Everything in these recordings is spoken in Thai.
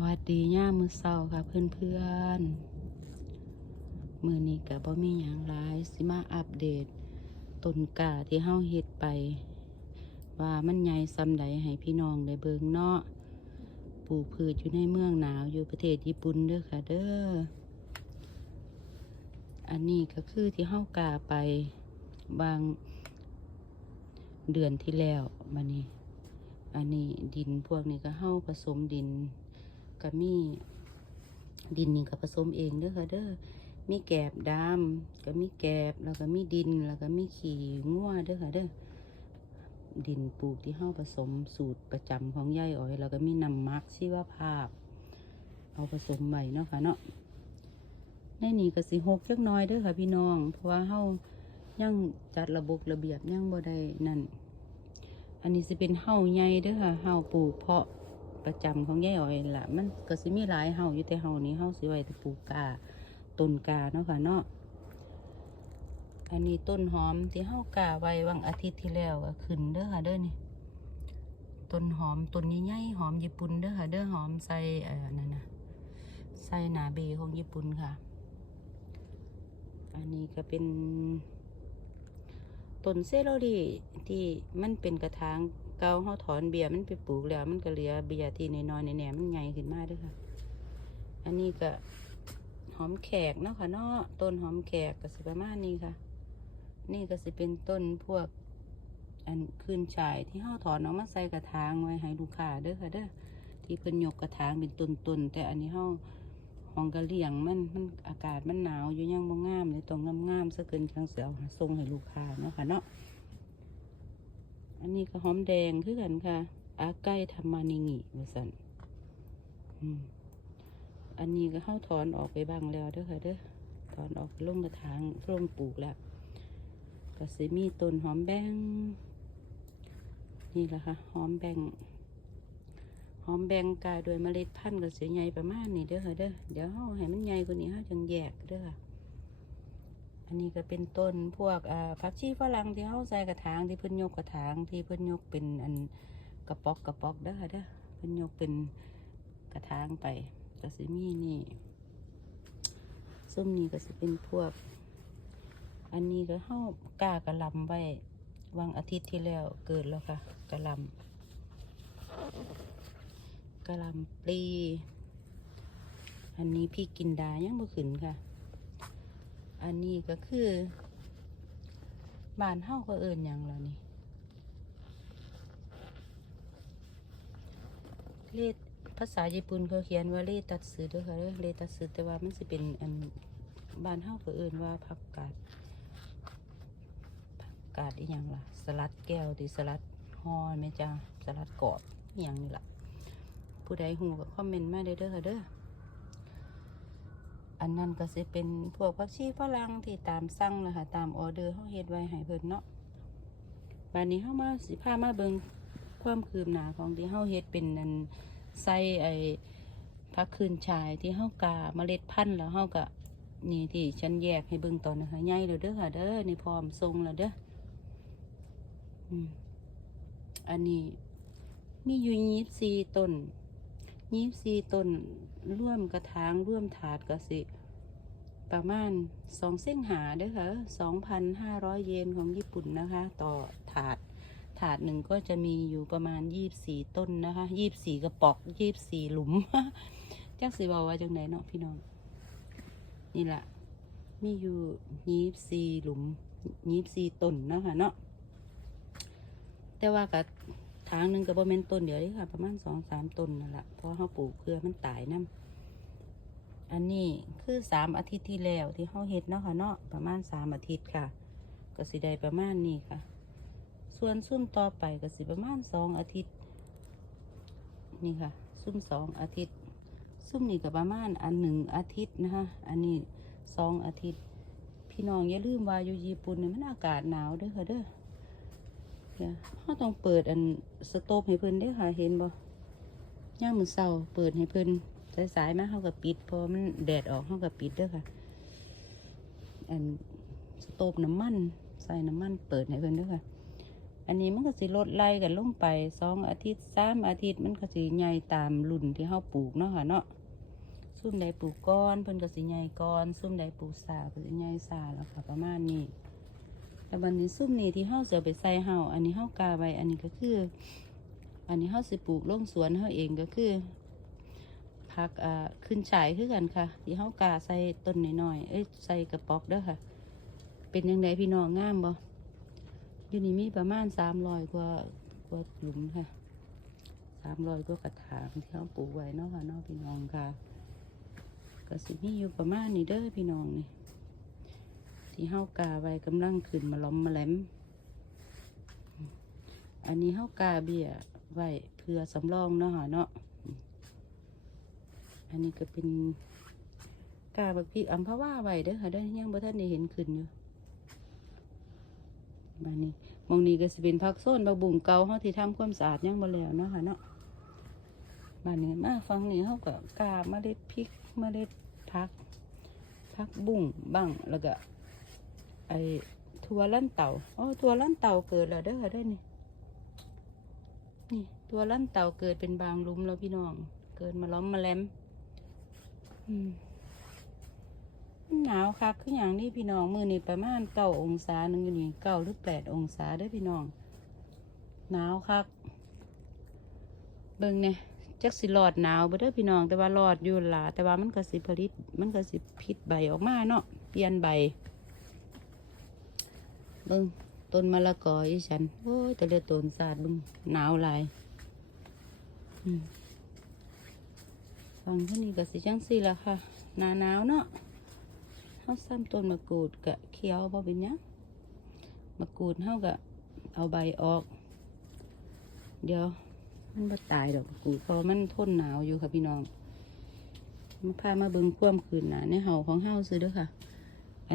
วัสดีย่ามือเศร้าค่ะ เพื่อนเพื่อนมือนี้กับบ่มีอย่างไรสิมาอัปเดตต้นกาที่เฮาเฮ็ดไป ว่ามันใหญ่ซ้ำใดให้พี่น้อง ได้ เบิงเนาะปลูกพืชอยู่ในเมืองหนาวอยู่ประเทศ ญี่ปุ่นเด้อค่ะเด้ออันนี้ก็คือที่เฮากาไปบาง เดือนที่แล้วมานี่อันนี้ดินพวกนี้ก็เฮาผสมดินก็มีดินนี่ก็ผสมเองเด้อค่ะเด้อมีแกบดมก็มีแกบแล้วก็มีดินแล้วก็มีขี้งัวเด้อค่ะเด้อดินปลูกที่เฮ้าผสมสูตรประจำของยายอ้อย แล้วก็มีน้ำมักซีว่าภาพเอาผสมใหม่เนาะค่ะเนาะในนี้ก็สิหกเล็กน้อยเด้อค่ะพี่น้อง เพราะว่าเฮ้ายังจัดระบบระเบียบยังบ่ได้นั่น อันนี้จะเป็นเฮ้าใหญ่เด้อค่ะเฮ้าปลูกเพาะประจำของยายอ้อยล่ะมันก็สิมีหลายเฮาอยู่แต่เฮานี้เฮาสิไว้แต่ปลูกกาต้นกาเนาะค่ะเนาะอันนี้ต้นหอมที่เฮากาไว้วังอาทิตย์ที่แล้วก็ขึ้นเด้อค่ะเด้อนี่ต้นหอมต้นใหญ่หอมญี่ปุ่นเด้อค่ะเด้อหอมใส่เอันนั่นนะใส่นาเบของญี่ปุ่นค่ะ อันนี้ก็เป็นต้นเซโรดีที่มันเป็นกระถางเก่าเขาถอนเบียมันไปปลูกแล้วมันก็เหลือเบียที่ใน้อยนแหนมันใหญ่ขึ้นมากด้วยค่ะ อันนี้ก็หอมแขกเนาะค่ะเนาะต้นหอมแขกก็สิประมาณนี้ค่ะ นี่ก็สิเป็นต้นพวก อันคืนชายที่เขาถอนออกมาใส่กระถางไว้ให้ลูกค้าเด้อค่ะ เด้อที่เพิ่นยกกระถางเป็นต้นๆแต่อันนี้เขาห้องกระเลียงมันมันอากาศมันหนาวอยู่ยังบ่งามเลยตรงงามๆซะเกินทางเสยวส่งให้ลูกค้าเนาะค่ะเนาะอันนี้ก็หอมแดงคือกันค่ะ อาไก่ทำมานิงิมาสันอันนี้ก็เข้าถอนออกไปบางแล้ว เด้อค่ะเด้อ ถอนออกลงกระถางลงปลูกแล้วก็สิมีต้นหอมแบง นี่แหละค่ะ หอมแบง หอมแบงกายโดยเมล็ดพันธุ์ก็เสียใหญ่ประมาณนี้เด้อค่ะเด้อ เดี๋ยวให้มันใหญ่กว่านี้ค่ะจังแยกเด้อค่ะอันนี้ก็เป็นต้นพวกผักชีฝรั่งที่เข้าใส่กระถางที่เพิ่นยกกระถางที่เพิ่นยกเป็นอันกระป๋อกกระป๋อกเด้อเด้อเพิ่นยกเป็นกระถางไปก็สิมีนี่ส้มนี้ก็สิเป็นพวก อันนี้ก็เข้ากากระลำไว้วันอาทิตย์ที่แล้วเกิดแล้วค่ะกระลำกระลำปลี อันนี้พี่กินดายังบ่ขึ้นค่ะอันนี้ก็คือบานเฮาก็เอิญอย่างแล้วนี่เลตภาษาญี่ปุ่นเขาเขียนว่าเลตัดสือด้วยค่ะเลตัดสือแต่ว่ามันสิเป็นอันบานเฮาก็เอิญว่าผักกาดผักกาดอีอยังล่ะ สลัดแก้วดอสลัดฮอไหมจ้า สลัดกรอบอย่ยังนี้ล่ะ ผู้ใดหูก็คอมเมนต์มาได้เด้อค่ะเด้ออันนั้นก็สิเป็นพวกผักชีฝรั่งที่ตามสั่งนะคะตามออเดอร์เขาเฮ็ดไว้ให้เพิ่นเนาะบันนี้เ้ามาสิพามาเบิ่งความคืบหน้าของที่เขาเฮ็ดเป็นนั่นใส่ไอ้ผักคืนชายที่เขากาเมล็ดพันธุ์แล้วเขาก็นี่ที่ฉันแยกให้เบิ่งตอนนะคะใหญ่แล้วเด้อค่ะเด้อนี่พร้อมทรงแล้วเด้ออันนี้มีอยู่ยี่สี่ต้นยี่สี่ต้นร่วมกระถางร่วมถาดกระสิ ประมาณสองเส้นหาเด้อค่ะสองพันห้าร้อยเยนของญี่ปุ่นนะคะ ต่อถาดถาดหนึ่งก็จะมีอยู่ประมาณยี่บสี่ต้นนะคะยี่บสี่กระป๋องยี่บสี่หลุมจ้าสีบอกว่าจังไหนเนาะพี่น้องนี่แหละมีอยู่ยี่บสี่หลุมยี่บสี่ต้นนะคะเนาะแต่ว่ากับทางนึงก็บอเมนต้นเดียวนี้ค่ะประมาณสองสามต้นนั่นแหละเพราะเขาปลูกเพื่อมันตายน้ำอันนี้คือสามอาทิตย์ที่แล้วที่เขาเห็ดเนาะค่ะเนาะประมาณสามอาทิตย์ค่ะก็สิได้ประมาณนี้ค่ะ ส่วนซุ่มต่อไปก็สิประมาณสองอาทิตย์ นี่ค่ะซุ่มสองอาทิตย์ซุ่มนี่ก็ประมาณอันหนึ่งอาทิตย์นะคะอันนี้สองอาทิตย์พี่น้องอย่าลืมว่าอยู่ญี่ปุ่นเนี่ยมันอากาศหนาวด้วยค่ะเด้อท้่อเขาต้องเปิดอันส๊อบให้เพิ่นได้ค่ะเห็นบ่ย่างมือเศร้าเปิดให้เพิ่นสายๆมาเขากับปิดพอมันแดดออกเขากับปิดด้ยค่ะอันส๊อบน้ำมันใส่น้ำมันเปิดให้เพิ่นด้ยค่ะ อันนี้มันก็สิลดไล่กันลงไปสองอาทิตย์สามอาทิตย์มันก็สิใหญ่ตามรุ่นที่เขาปลูกเนาะค่ะเนาะซุ่มใดปลูกก้อน เพิ่นก็สิใหญ่ก้อนซุ่มใดปลูกสาเพิ่นสิใหญ่สาแล้วค่ะประมาณนี้แต่วบันนี้ซุ้มนี่ที่เฮาเสือไปใส่เฮาอันนี้เฮากาไว้อันนี้ก็คือ อันนี้เฮาสิปลูกลงสวนเฮาเองก็คือผักอ่าขึ้นฉายคือกันค่ะที่เฮากาใส่ต้นน้อยๆเอ้ยใส่กระป๋อกเด้อค่ะ เป็นยังไงพี่น้องงามบ่อยู่นี่มีประมาณสามร้อยกว่ากว่าหลุมค่ะสามร้อยกว่ากระถางที่เขาปลูกไว้นอกค่ะนอกพี่น้องค่ะ ก็สิมีอยู่ประมาณนี้เด้อพี่น้องนี่ที่เฮากาไว้กำลังขึ้นมาล้อมมาแหลม อันนี้เฮากาเบี้ยไว้เพื่อสำรองเนาะหอเนาะ อันนี้ก็เป็นกาบักพี่อัมพว่าไว้เด้อค่ะได้อยังบ่ท่านได้เห็นขึ้นอยู่มานี่มองนี้ก็สิเป็นพักโซนบะบุ่งเกาเฮาที่ทำความสะอาด ยังบ่แล้วเนาะค่ะเนาะมานี่มาฟังนี่เฮาก็กาเมล็ดพริกเมล็ดพักพักบุ่งบ้างแล้วก็ไอ้ทัวลั่นเต่า อ๋อทัวลั่นเต่าเกิดแล้วเด้อได้นี่ นี่ทัวลั่นเต่าเกิดเป็นบางลุมแล้วพี่น้อง เกิดมาล้อมมาแลม อืม หนาวคักึ้นอย่างนี้พี่น้องมือนี่ประมาณเก้าองศาหนึ่งอยู่นี่เก้าหรือแปดองศาเด้อพี่น้อง หนาวคักเบิ่งเนี่ยจักสิหลอดหนาวบ่เด้อพี่น้อง แต่ว่าหลอดอยู่ล่ะแต่ว่ามันก็สิผลิต มันก็สิพิษใบออกมาเนาะ เปลี่ยนใบบงต้นมะละกออีฉันโอ้ยตะเลือดต้นสาดบึงหนาวหลายฟังเท่านี้ก็สิจังสี่ละค่ะหนาหนาวเนาะเฮาซ้ำต้นมะกรูดกะเขียวบ่เป็นยังมะกรูดเฮากะเอาใบออก เดี๋ยวมันบ่ตายดอกมะกรูดเพราะมันทนหนาวอยู่ค่ะพี่น้องมาพามาเบิงคว่มคืนหนาในเห่าของเฮาซื้อด้วยค่ะ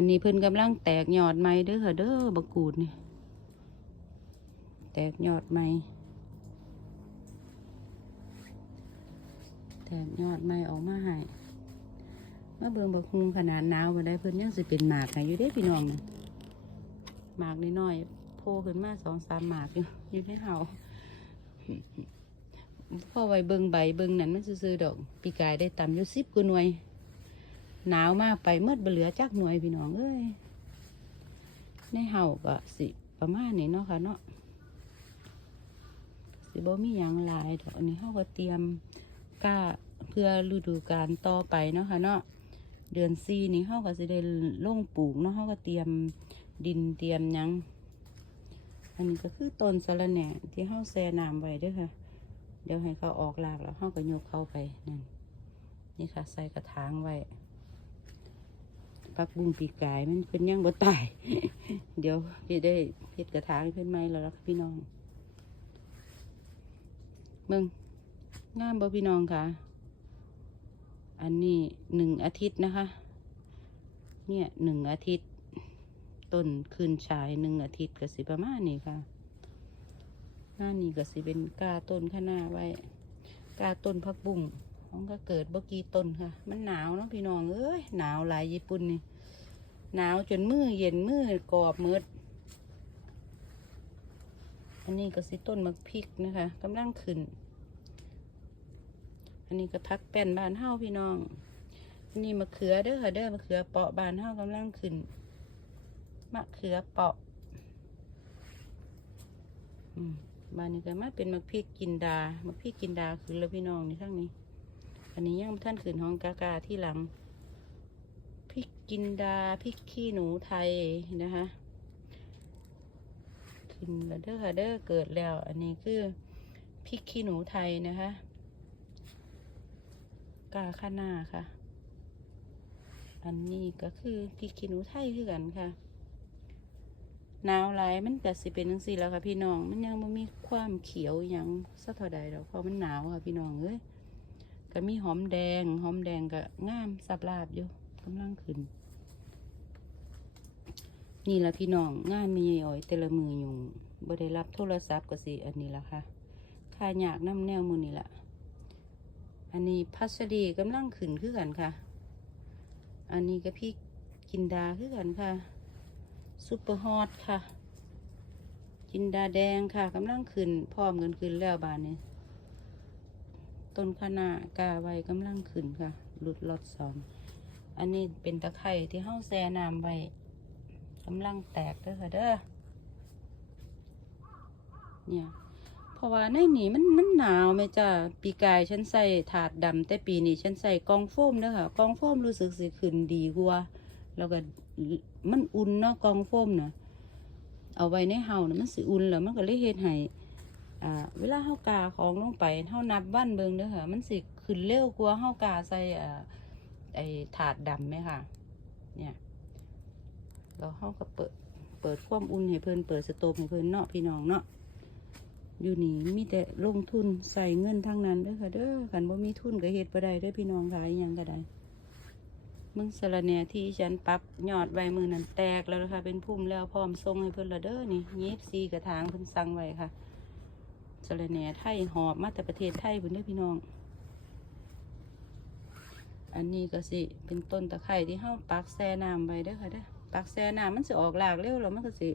อันนี้เพิ่นกำลังแตกยอดไม้เด้อค่ะเด้อบักกูดเนี่ยแตกยอดไม้แตกยอดไม้ออกมาให้มาเบิ่งบักฮุงขนาดหนาวมาได้เพิ่นยังสิเป็นหมากให้อยู่ได้พี่น้องหมากนิดหน่อยโผล่ขึ้นมาสองสามหมากอยู่อยู่ในเห่าพอไว้เบิ่งใบเบิ่งนั้นมันซื่อๆดอก ปีกายได้ต่ำอยู่สิบกุหน่วยหนาวมากไปเมื่อเหลือจักหน่วยพี่น้องเอ้ย ในเห่าก็สิประมาณนี้เนาะค่ะเนาะสิบ่มีอย่างหลายเ๋อวนี้เฮาก็เตรียมก้าเพื่อฤดูกาลต่อไปเนาะค่ะเนาะ เดือนซีนี้เฮาก็สิได้ลงปลูกเนาะเฮาก็เตรียมดินเตรียมยัง อันนี้ก็คือต้นสะระแหน่ที่เฮาแซ่น้ำไว้ด้วยค่ะ เดี๋ยวให้เขาออกรากแล้วเฮาก็โยกเข้าไปนั่น นี่ค่ะ ใส่กระถางไว้พักบุ้งปีกายมันเป็นยังบ่ตาย เดี๋ยวจะได้เพ็ดกระถางขึ้นไหมแล้วพี่น้องเบิองงามบ่พี่น้องค่ะ อันนี้หนึ่งอาทิตย์นะคะ เนี่ยหนึ่งอาทิตย์ต้นคืนชายหนึ่งอาทิตย์กับสิประมาณนี้ค่ะ หน้านี้ก็สิเป็นกาต้นข้าหน้าไว้ กาต้นพักบุ้งมันก็เกิดบ่กีต้นค่ะ มันหนาวเนาะพี่น้อง เอ้ย หนาวหลายญี่ปุ่นนี่ หนาวจนมือเย็นมือกรอบมืดอันนี้ก็สิต้นมะพริกนะคะกำลังขึ้น อันนี้ก็พักแป้นบานเฮ้าพี่น้องอันนี้มะเขือเด้อค่ะเด้อมะเขือเปาะบานเฮ้ากำลังขึ้น มะเขือเปาะ อืมบานนี้ก็มาเป็นมะพริกกินดามะพริกกินดาคือแล้วพี่น้องนี่ข้างนี้อันนี้ย่างท่านขืนห้องกากาที่หลังพริกกินดาพริกขี้หนูไทยนะคะขินแล้วเด้อค่ะเด้อเกิดแล้วอันนี้คือพริกขี้หนูไทยนะคะ กาข้าหน้าค่ะ อันนี้ก็คือพริกขี้หนูไทยคือกันค่ะ หนาวไรมันกดสิเป็นทังสี่แล้วค่ะพี่น้อง มันยังันมีความเขียวอย่างสักเท่าใดดอกเพราะมันหนาวค่ะพี่น้องเอ้ยก็มีหอมแดงหอมแดงก็งามสับลาบอยู่กำลังขึ้น นี่ละพี่น้องงานมีอ่อยแต่ละมืออยู่บ่ได้รับโทรศัพท์ก็สิอันนี้ละค่ะค่ายากน้ำแนวมือนี่ละอันนี้พัสดีกำลังขึ้นึ้นกันค่ะ อันนี้ก็พี่กินดาขึ้นกันค่ะซุปเปอร์ฮอตค่ะกินดาแดงค่ะกำลังขึ้นพร้อมกันขึ้นแล้วบานนี้้นขนากาไว้กำลังขึ้นค่ะหลุดลอดสองอันนี้เป็นตะไคร่ที่เฮ้าแซน้ำไว้กำลังแตกเด้อค่ะเด้อเนี่ยเพราะว่าในนี้มันมันหนาวไหมจ้าปีกายฉันใส่ถาดดำแต่ปีนี้ฉันใส่กองโฟมเด้อค่ะกองโฟมรู้สึกสิขึ้นดีกว่าแล้วก็มันอุ่นเนาะกองโฟมเนาะเอาไว้ในเฮาเนะมันสิอุ่นแล้วมันก็เลยเฮ็ดให้เวลาเฮากาของลงไปเฮานับวันเบิงเด้อค่ะ มันสิขึ้นเร็วกว่าเฮากาใส่อ่ไอถาดดำไหมค่ะเนี่ยเราเฮาก็เปิดเปิดความอุ่นให้เพิ่นเปิดสโตมให้เพิ่นเนาะพี่น้องเนาะอยู่นี่มีแต่ลงทุนใส่เงินทั้งนั้น เด้อค่ะเด้อขันว่ามีทุนก็เหตุบะได้เด้อพี่น้องค่ะยังก็ได้มึงสระเนี่ยที่ฉันปับยอดใบมือนั้นแตกแล้วนะคะเป็นพุ่มแล้วพร้อมทรงให้เพิ่นละเด้อนี่ยีบซีกระถางเพิ่นสั่งไว้ค่ะสะระแหน่ไทยหอบมาแต่ประเทศไทยพุ่นเด้อพี่น้อง อันนี้ ก็สิเป็นต้นตะไคร้ที่เ้าปักแซน้ำไปไเด้อค่ะเด้อปักแซน้ำมันจะออกหลากเร็วแล้วมันก็สิ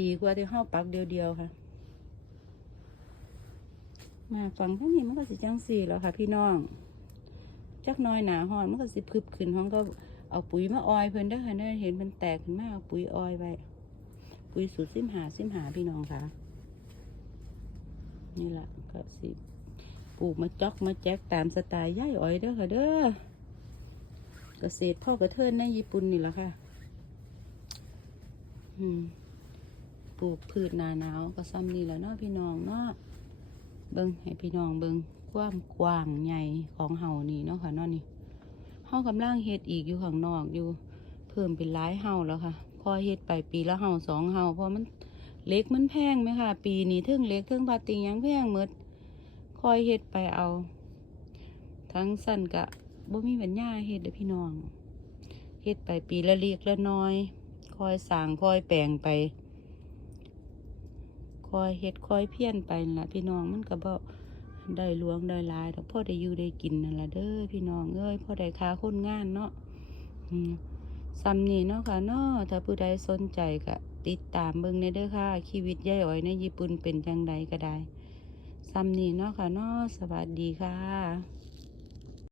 ดีกว่าที่เ้าปักเดียว ๆ ค่ะ มาฟังท่านี้มันก็สิจังสี่แล้วค่ะ พี่น้อง จักน้อยหนาหอนมันก็สิพึบขึ้นห้องก็เอาปุ๋ยมาออยเพิ่นได้ค่ะเ้เห็นมันแตกขึ้นมาเอาปุ๋ยออยไปปุ๋ยสูตรซิมหาซิมหาพี่น้องค่ะนี่แหละก็สิปลูกมาจอกมาแจ๊กตามสไตล์ย่ายอ้อยเด้อค่ะเด้อเกษตรพ่อกระเทินใน ญี่ปุ่นนี่แหละค่ะปลูกพืชนาหนาวก็ซ้ำนี่แหละเนาะพี่น้องเนาะเบิ้งให้พี่น้องเบิ้งกว้างกว้างใหญ่ของเห่านี่เนาะค่ะนาะนี่เ้อากำลังเฮ็ดอีกอยู่ข้างนอกอยู่ เพิ่มเป็นหลายเห่าแล้วค่ะพอเฮ็ดไปปีละเห่าสองเห่าเพราะมันเล็กมันแพงไหมคะปีนี้ทึ่งเล็กทึ่งปาติงยังแพงหมดคอยเห็ดไปเอา ทั้งสั้นกะบ่มีปัญญาเห็ดเด้อพี่น้องเห็ดไปปีละเล็กละน้อย คอยสางคอยแปลงไป คอยเห็ดคอยเพี้ยนไปล่ะพี่น้องมันก็บ่ได้หลวงได้ลายแต่พ่อได้อยู่ได้กินนั่นละเด้อพี่น้องเอ้ยพ่อได้ค้าคนงานเนาะซ้ำนี่เนาะค่ะเนาะถ้าผู้ใดสนใจกะติดตามเบิ่งในเด้อค่ะ ชีวิตยายอ้อยในญี่ปุ่นเป็นจังไดก็ได้ซ้ำนี่เนาะค่ะเนาะสวัสดีค่ะ